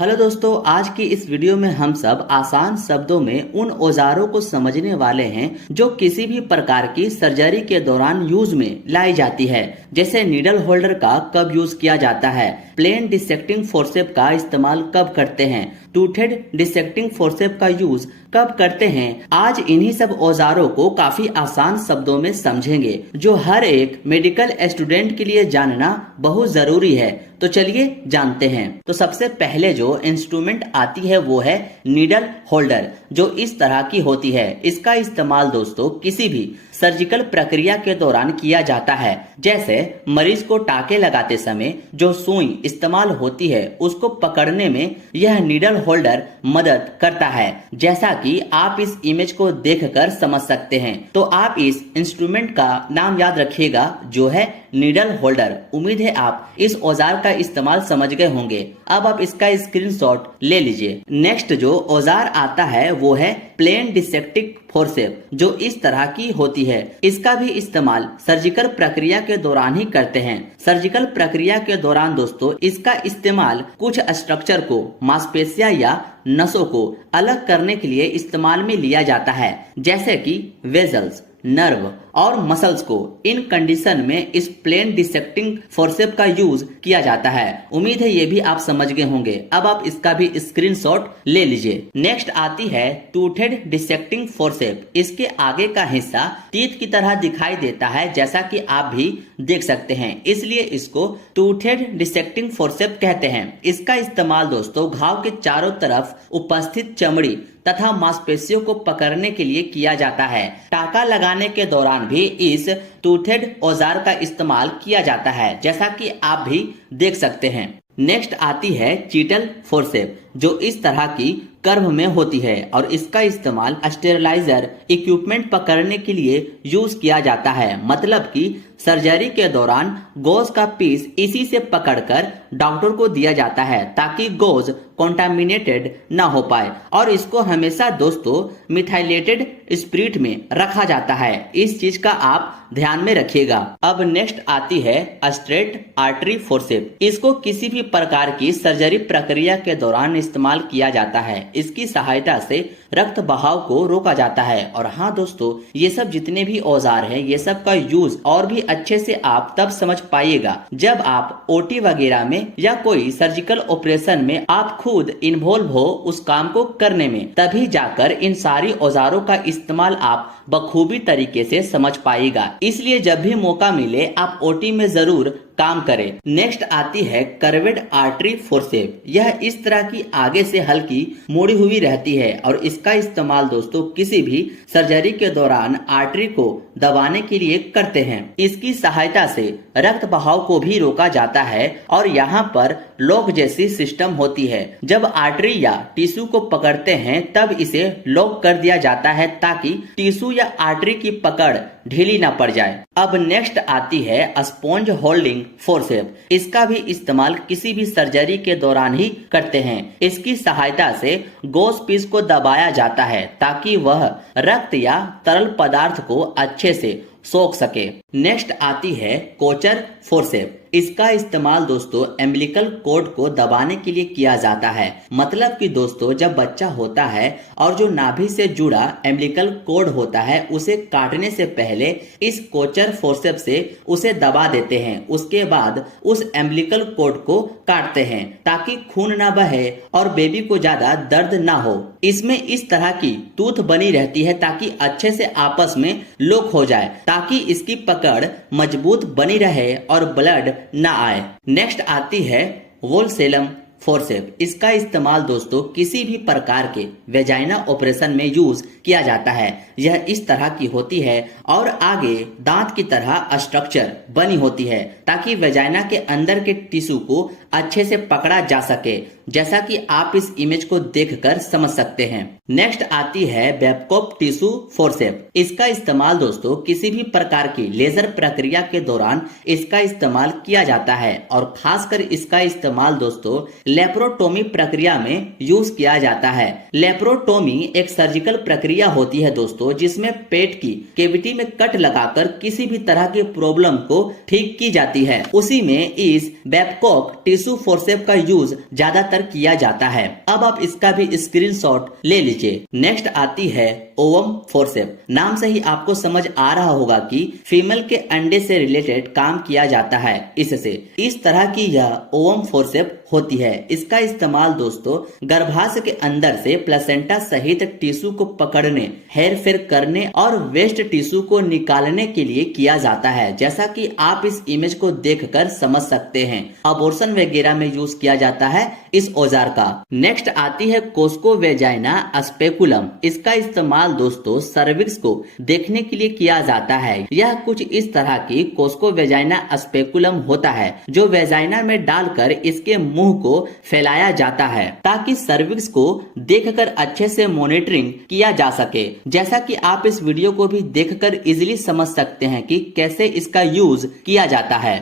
Hello दोस्तों, आज की इस वीडियो में हम सब आसान शब्दों में उन औजारों को समझने वाले हैं जो किसी भी प्रकार की सर्जरी के दौरान यूज में लाई जाती है। जैसे नीडल होल्डर का कब यूज किया जाता है, प्लेन डिसेक्टिंग फोर्सेप का इस्तेमाल कब करते हैं, टूथेड डिसेक्टिंग फोर्सेप का यूज कब करते हैं। आज इन्हीं सब औजारों को काफी आसान शब्दों में समझेंगे जो हर एक मेडिकल स्टूडेंट के लिए जानना बहुत जरूरी है। तो चलिए जानते हैं। तो सबसे पहले जो इंस्ट्रूमेंट आती है वो है नीडल होल्डर, जो इस तरह की होती है। इसका इस्तेमाल दोस्तों किसी भी सर्जिकल प्रक्रिया के दौरान किया जाता है। जैसे मरीज को टाके लगाते समय जो सुई इस्तेमाल होती है उसको पकड़ने में यह नीडल होल्डर मदद करता है, जैसा कि आप इस इमेज को देखकर समझ सकते हैं। तो आप इस इंस्ट्रूमेंट का नाम याद रखिएगा जो है नीडल होल्डर। उम्मीद है आप इस औजार का इस्तेमाल समझ गए होंगे। अब आप इसका स्क्रीनशॉट ले लीजिए। नेक्स्ट जो औजार आता है वो है प्लेन डिसेक्टिंग फोर्सेप, जो इस तरह की होती है। इसका भी इस्तेमाल सर्जिकल प्रक्रिया के दौरान ही करते हैं। सर्जिकल प्रक्रिया के दौरान दोस्तों इसका इस्तेमाल कुछ स्ट्रक्चर को, मांसपेशियां या नसों को अलग करने के लिए इस्तेमाल में लिया जाता है, जैसे कि वेजल्स, नर्व और मसल्स को। इन कंडीशन में इस प्लेन डिसेक्टिंग फोर्सेप का यूज किया जाता है। उम्मीद है ये भी आप समझ गए होंगे। अब आप इसका भी स्क्रीनशॉट ले लीजिए। नेक्स्ट आती है टूथेड डिसेक्टिंग फोर्सेप। इसके आगे का हिस्सा टीथ की तरह दिखाई देता है, जैसा कि आप भी देख सकते हैं, इसलिए इसको टूथेड डिसेक्टिंग फोर्सेप कहते हैं। इसका इस्तेमाल दोस्तों घाव के चारों तरफ उपस्थित चमड़ी तथा मांसपेशियों को पकड़ने के लिए किया जाता है। टाका लगाने के दौरान भी इस टूथेड औजार का इस्तेमाल किया जाता है, जैसा कि आप भी देख सकते हैं। नेक्स्ट आती है चीटल फोर्सेप, जो इस तरह की कर्व में होती है और इसका इस्तेमाल स्टेरलाइजर इक्विपमेंट पकड़ने के लिए यूज किया जाता है। मतलब कि सर्जरी के दौरान गोज का पीस इसी से पकड़कर डॉक्टर को दिया जाता है ताकि गोज कॉन्टामिनेटेड ना हो पाए, और इसको हमेशा दोस्तों मिथाइलेटेड स्पिरिट में रखा जाता है। इस चीज का आप ध्यान में रखिएगा। अब नेक्स्ट आती है स्ट्रेट आर्टरी फोर्सेप। इसको किसी भी प्रकार की सर्जरी प्रक्रिया के दौरान इस्तेमाल किया जाता है। इसकी सहायता से रक्त बहाव को रोका जाता है। और हाँ दोस्तों, ये सब जितने भी औजार हैं ये सब का यूज और भी अच्छे से आप तब समझ पाइएगा जब आप ओटी वगैरह में या कोई सर्जिकल ऑपरेशन में आप खुद इन्वॉल्व हो उस काम को करने में, तभी जाकर इन सारी औजारों का इस्तेमाल आप बखूबी तरीके से समझ पाइएगा। इसलिए जब भी मौका मिले आप ओटी में जरूर काम करें। नेक्स्ट आती है कर्वेड आर्टरी फोर्सेप। यह इस तरह की आगे से हल्की मुड़ी हुई रहती है और इसका इस्तेमाल दोस्तों किसी भी सर्जरी के दौरान आर्टरी को दबाने के लिए करते हैं। इसकी सहायता से रक्त बहाव को भी रोका जाता है और यहाँ पर लॉक जैसी सिस्टम होती है। जब आर्टरी या टिश्यू को पकड़ते हैं तब इसे लॉक कर दिया जाता है ताकि टिश्यू या आर्टरी की पकड़ ढीली ना पड़ जाए। अब नेक्स्ट आती है स्पॉन्ज होल्डिंग फोर्सेप। इसका भी इस्तेमाल किसी भी सर्जरी के दौरान ही करते हैं। इसकी सहायता से गोज पीस को दबाया जाता है ताकि वह रक्त या तरल पदार्थ को अच्छे से सोख सके। नेक्स्ट आती है कोचर फोर्सेप। इसका इस्तेमाल दोस्तों एम्बिलिकल कॉर्ड को दबाने के लिए किया जाता है। मतलब कि दोस्तों जब बच्चा होता है और जो नाभि से जुड़ा एम्बिलिकल कॉर्ड होता है उसे काटने से पहले इस कोचर फोर्सेप से उसे दबा देते हैं। उसके बाद उस एम्बिलिकल कॉर्ड को काटते हैं ताकि खून ना बहे और बेबी को ज्यादा दर्द ना हो। इसमें इस तरह की टूथ बनी रहती है ताकि अच्छे से आपस में लॉक हो जाए, ताकि इसकी पकड़ मजबूत बनी रहे और ब्लड ना आए। नेक्स्ट आती है वोल्सेलम फोर्सेप। इसका इस्तेमाल दोस्तों किसी भी प्रकार के वेजाइना ऑपरेशन में यूज किया जाता है। यह इस तरह की होती है और आगे दांत की तरह स्ट्रक्चर बनी होती है ताकि वेजाइना के अंदर के टिश्यू को अच्छे से पकड़ा जा सके, जैसा कि आप इस इमेज को देखकर समझ सकते हैं। नेक्स्ट आती है बेबकॉप टिश्यू फोर्सेप। इसका इस्तेमाल दोस्तों किसी भी प्रकार की लेजर प्रक्रिया के दौरान इसका इस्तेमाल किया जाता है और खासकर इसका इस्तेमाल दोस्तों लेप्रोटोमी प्रक्रिया में यूज किया जाता है। लेप्रोटोमी एक सर्जिकल प्रक्रिया होती है दोस्तों जिसमें पेट की कैविटी में कट लगाकर किसी भी तरह की प्रॉब्लम को ठीक की जाती है। उसी में इस बेबकॉप टिश्यू फोर्सेप का यूज ज्यादातर कर किया जाता है। अब आप इसका भी स्क्रीनशॉट ले लीजिए। नेक्स्ट आती है ओवम फोर्सेप। नाम से ही आपको समझ आ रहा होगा कि फीमेल के अंडे से रिलेटेड काम किया जाता है। इससे इस तरह की यह ओवम फोर्सेप होती है। इसका इस्तेमाल दोस्तों गर्भाशय के अंदर से प्लेसेंटा सहित टिश्यू को पकड़ने, हेर फेर करने और वेस्ट टिश्यू को निकालने के लिए किया जाता है। जैसा कि आप इस इमेज को देखकर समझ सकते हैं, अबॉर्शन वगैरह में यूज किया जाता है इस औजार का। नेक्स्ट आती है कोस्को वेजाइना स्पेकुलम। इसका इस्तेमाल दोस्तों सर्विक्स को देखने के लिए किया जाता है। यह कुछ इस तरह की कोस्को वेजाइना स्पेकुलम होता है जो वेजाइना में डालकर इसके मुंह को फैलाया जाता है ताकि सर्विक्स को देखकर अच्छे से मॉनिटरिंग किया जा सके। जैसा कि आप इस वीडियो को भी देखकर इजीली समझ सकते हैं कि कैसे इसका यूज किया जाता है।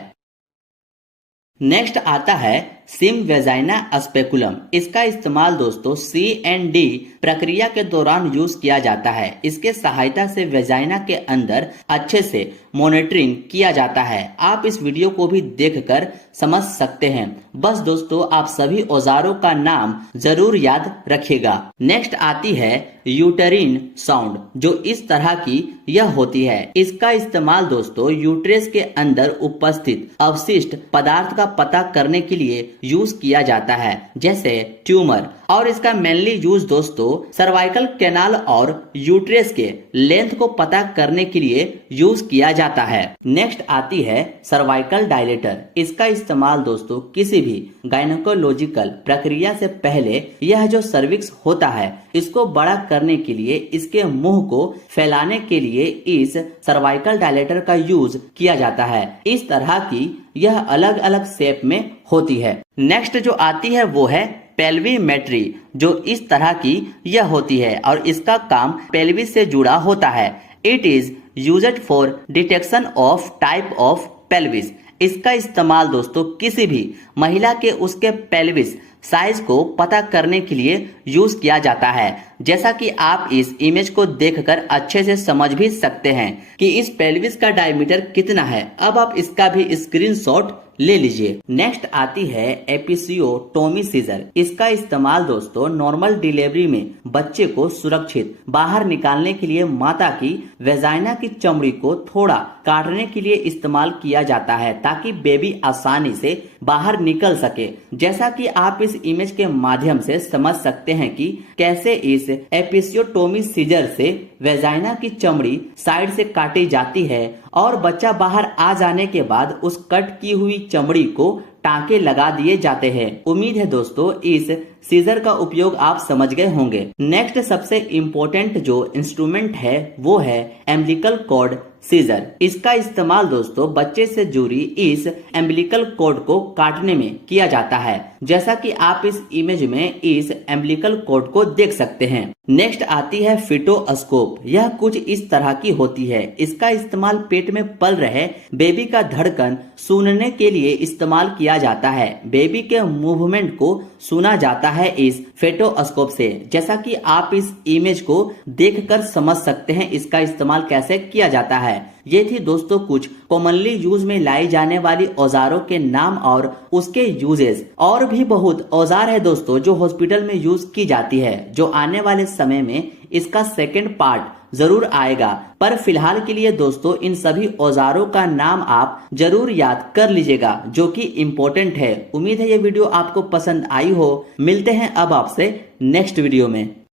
नेक्स्ट आता है सिम वेजाइना स्पेकुलम। इसका इस्तेमाल दोस्तों C&D प्रक्रिया के दौरान यूज किया जाता है। इसके सहायता से वेजाइना के अंदर अच्छे से मॉनिटरिंग किया जाता है। आप इस वीडियो को भी देखकर समझ सकते हैं। बस दोस्तों आप सभी औजारों का नाम जरूर याद रखिएगा। नेक्स्ट आती है यूटेरिन साउंड, जो इस तरह की यह होती है। इसका इस्तेमाल दोस्तों यूट्रस के अंदर उपस्थित अवशिष्ट पदार्थ का पता करने के लिए यूज किया जाता है, जैसे ट्यूमर। और इसका मेनली यूज दोस्तों सर्वाइकल कैनाल और यूट्रस के लेंथ को पता करने के लिए यूज किया जाता है। नेक्स्ट आती है सर्वाइकल डायलेटर। इसका इस्तेमाल दोस्तों किसी भी गायनेकोलॉजिकल प्रक्रिया से पहले यह जो सर्विक्स होता है इसको बड़ा करने के लिए, इसके मुंह को फैलाने के लिए इस सर्वाइकल डायलेटर का यूज किया जाता है। इस तरह की यह अलग अलग शेप में होती है। नेक्स्ट जो आती है वो है पेल्विमेट्री, जो इस तरह की यह होती है और इसका काम पेल्विस से जुड़ा होता है। It is used for detection of type of pelvis. इसका इस्तेमाल दोस्तों किसी भी महिला के उसके पेल्विस साइज को पता करने के लिए यूज किया जाता है। जैसा कि आप इस इमेज को देखकर अच्छे से समझ भी सकते हैं कि इस पेल्विस का डायमीटर कितना है। अब आप इसका भी स्क्रीनशॉट ले लीजिए। नेक्स्ट आती है एपिसियोटोमी सीजर। इसका इस्तेमाल दोस्तों नॉर्मल डिलीवरी में बच्चे को सुरक्षित बाहर निकालने के लिए माता की वेजाइना की चमड़ी को थोड़ा काटने के लिए इस्तेमाल किया जाता है ताकि बेबी आसानी से बाहर निकल सके। जैसा कि आप इस इमेज के माध्यम से समझ सकते हैं कि कैसे इस एपिसियोटोमी सीजर से वेजाइना की चमड़ी साइड से काटी जाती है और बच्चा बाहर आ जाने के बाद उस कट की हुई चमड़ी को टांके लगा दिए जाते हैं। उम्मीद है दोस्तों इस सीजर का उपयोग आप समझ गए होंगे। नेक्स्ट सबसे इम्पोर्टेंट जो इंस्ट्रूमेंट है वो है एम्बिलिकल कॉर्ड सीजर। इसका इस्तेमाल दोस्तों बच्चे से जुड़ी इस एम्बिलिकल कॉर्ड को काटने में किया जाता है, जैसा कि आप इस इमेज में इस एम्बिलिकल कॉर्ड को देख सकते हैं। नेक्स्ट आती है फिटोस्कोप। यह कुछ इस तरह की होती है। इसका इस्तेमाल पेट में पल रहे बेबी का धड़कन सुनने के लिए इस्तेमाल किया जाता है। बेबी के मूवमेंट को सुना जाता है इस फेटोस्कोप से। जैसा कि आप इस इमेज को देखकर समझ सकते हैं इसका इस्तेमाल कैसे किया जाता है। ये थी दोस्तों कुछ कॉमनली यूज में लाई जाने वाली औजारों के नाम और उसके यूजेस। और भी बहुत औजार है दोस्तों जो हॉस्पिटल में यूज की जाती है, जो आने वाले समय में इसका सेकंड पार्ट जरूर आएगा। पर फिलहाल के लिए दोस्तों इन सभी औजारों का नाम आप जरूर याद कर लीजिएगा, जो कि इम्पोर्टेंट है। उम्मीद है ये वीडियो आपको पसंद आई हो। मिलते हैं अब आपसे नेक्स्ट वीडियो में।